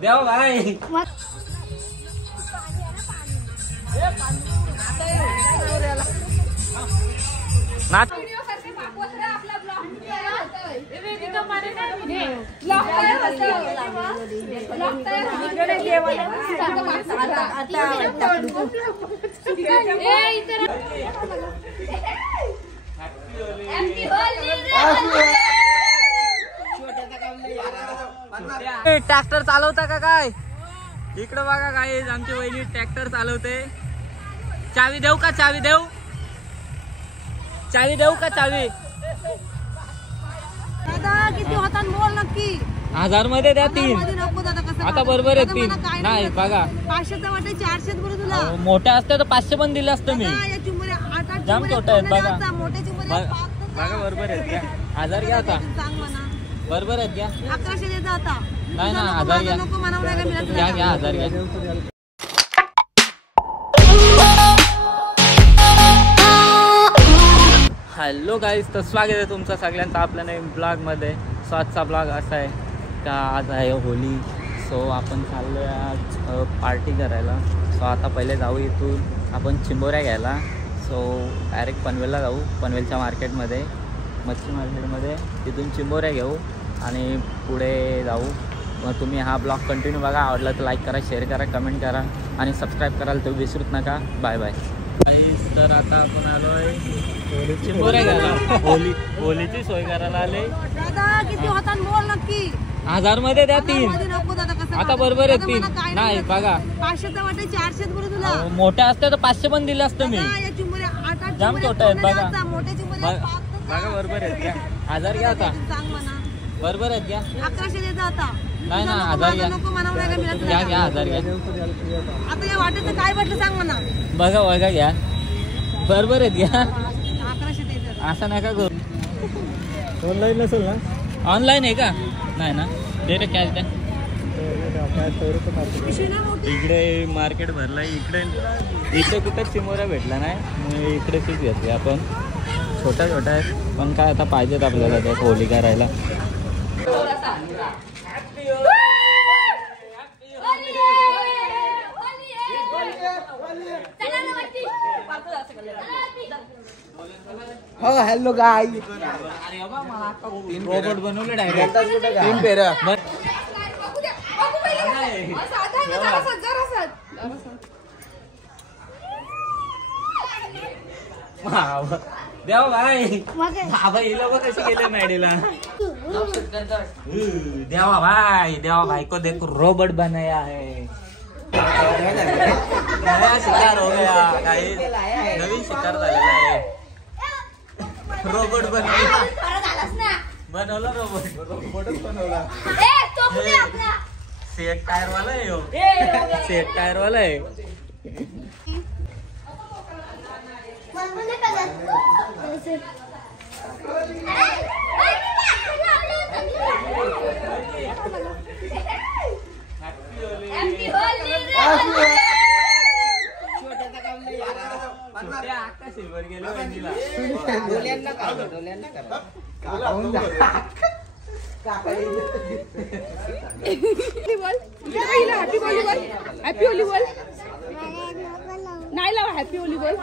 देव भाई नाच ट्रॅक्टर चालवता का काय? इकडं बघा काय आमची वहिनी ट्रॅक्टर चालवते. चावी देऊ का? चावी देऊ? चावी देऊ का? चावी दादा किती होतात बोल नक्की. 1000 मध्ये द्या 3. आता बरोबर आहे 3. नाही बघा 500चा वाटे 400 बरोबर तुला. मोठ्या असते तर 500 पण दिले असते मी. जाम छोटे आहेत बघा. बघा बरोबर आहेत क्या? 1000 घ्या आता. बरोबर आहेत क्या? 1100 देता आता. नाही ना 1000 घ्या. नको म्हणावं नाही का मिळत. घ्या घ्या 1000 घ्या. हॅलो गाईज, तर स्वागत आहे तुमचं सगळ्यांचं आपल्या नवीन ब्लॉगमध्ये. सो आजचा ब्लॉग असा आहे का आज आहे होली. सो आपण चाललो आहे आज पार्टी करायला. सो आता पहिले जाऊ इथून आपण चिंबोऱ्या घ्यायला. सो डायरेक्ट पनवेलला जाऊ. पनवेलच्या मार्केटमध्ये मच्छी मार्केटमध्ये तिथून चिंबोऱ्या घेऊ आणि पुढे जाऊ. मग तुम्ही हा ब्लॉग कंटिन्यू बघा. आवडला तर लाईक करा, शेअर करा, कमेंट करा आणि सबस्क्राईब करायला तर विसरूच नका. Bye bye. तर आता आपण आलो आहे चिंबोऱ्या घ्यायला. होलीची सोय करायला आले. दादा किती होतात बोल नक्की. 1000 मध्ये द्या 3. आता बरोबर आहे 3. नाही बघा 500चा वाटे 400 बरोबर तुला. मोठ्या असते तर 500 पण दिले असते मी. जाम छोटे आहेत बघा. बघा बरोबर आहेत क्या? 1000 घ्या आता. बरोबर आहेत क्या? 1100 देता आता. नाही ना 1000 घ्या. नको म्हणावं नाही का मिळत. घ्या घ्या 1000 घ्या. आता या वाटेचं काय वाटलं सांग म्हणा. बघा बघा घ्या. बरोबर आहेत घ्या. 1100 देतात. असं नका करू. ऑनलाईन नसेल ना? ऑनलाईन आहे का? नाही ना. दे रे कॅश द्या. इकडे मार्केट भरला. इकडे कुठं चिंबोऱ्या भेटला नाही. इकडे तीच घेतली आपण. छोट्या छोट्या आहेत पण काय आता पाहिजेत आपल्याला त्यात होली करायला. हो हॅलो गाय. रोबोट बनवले डायरेक्ट. 3 पेरा. देवा भाई बाबा हिला बघ कशी गेले मॅडीला. देवा भाई को देखो रोबोट बनाया है. नया शिकार हो गया गाइस. नवीन शिकार झालेला आहे. रोबोट बनवला रोबोटच बनवला. सेट टायर वाला आहे हो. सेट टायर वाला आहे. सिल्वर गेलो हॅपी होली बोल. नाही लावा हॅपी होली बोल.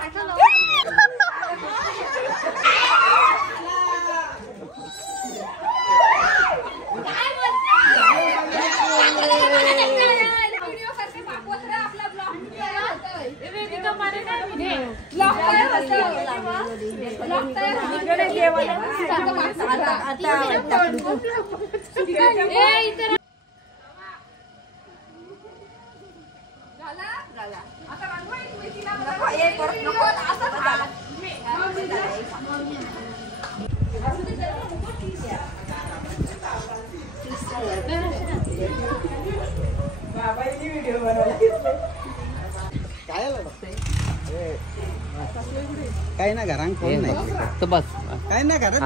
काय ना घरांग कोण नाही तर बस काय ना घरात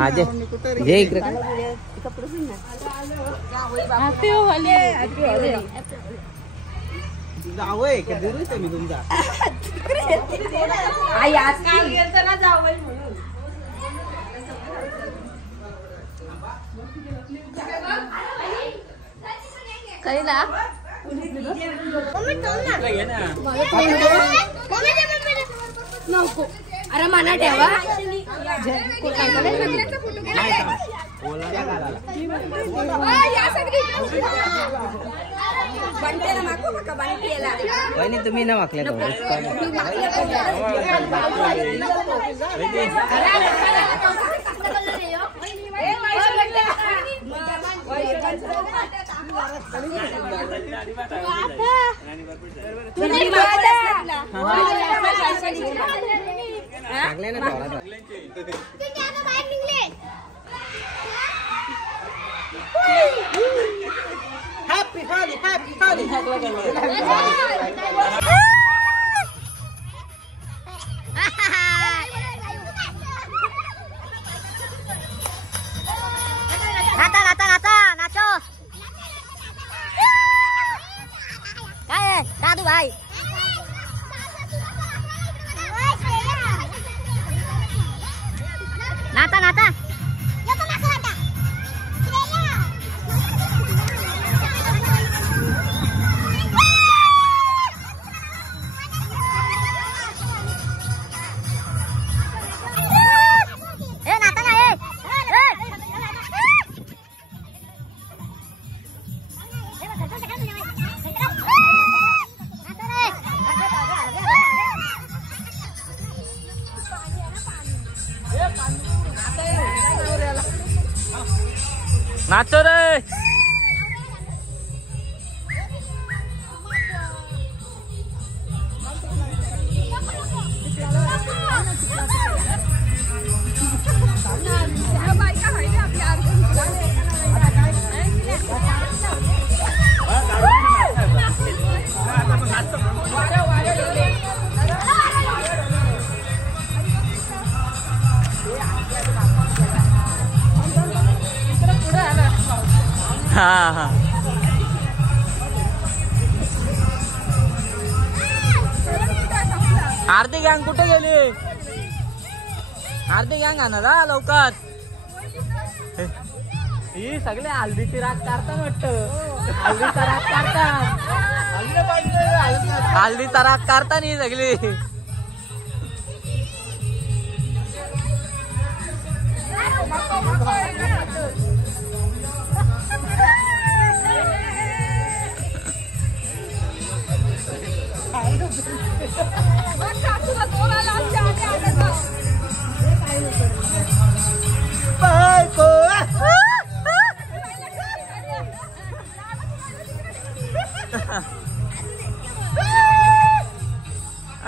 जे इकडे हॅपी होली. जावं आहे का? मी तुमचा आई आज काल गेलतो ना जावई म्हणून. कळला नको. अरे मना ठेवा तुम्ही ना वाकल्या हॅपी होली हॅपी होली. नाचा नाचा नाचा नाचो. काय आहे दादू भाई? नाचा नाचा. नाचो रे. हा हा आरती गँग कुठे गेली? आरती गँग आणा ना लवकर. ही सगळे हल्दीची राग काढतात वाटतं. हल्दीचा राग काढतात. हल्दीचा राग काढतात ही सगळी.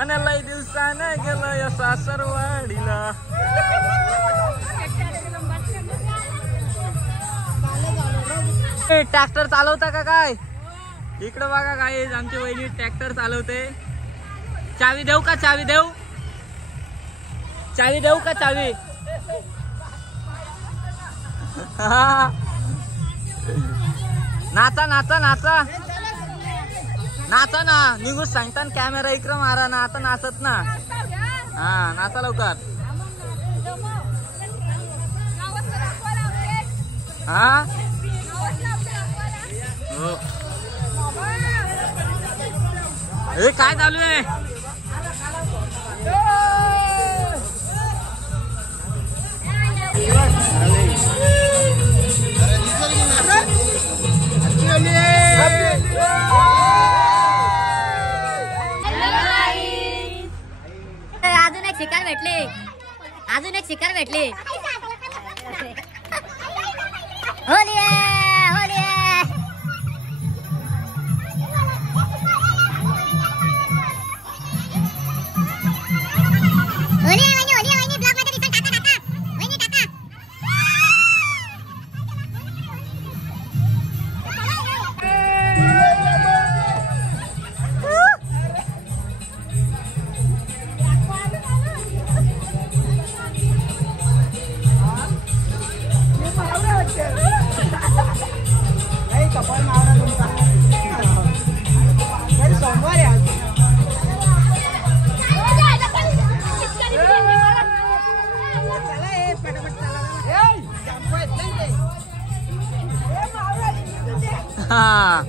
आणि लय दिवसानं गेलं या सासरवाडीला. ट्रॅक्टर चालवता का काय? इकडं बघा काय आमची वहिनी ट्रॅक्टर चालवते. चावी देऊ का? चावी देऊ? चावी देऊ का? चावी नाचा नाचा नाचा नाचा ना. निघून सांगता कॅमेरा इकडं मारा ना. आता नाचत ना. हा नाचा लवकर. हा हे काय चालू आहे? अजून एक शिकार भेटले. अजून एक शिकार भेटले. होली आहे होली आहे. हा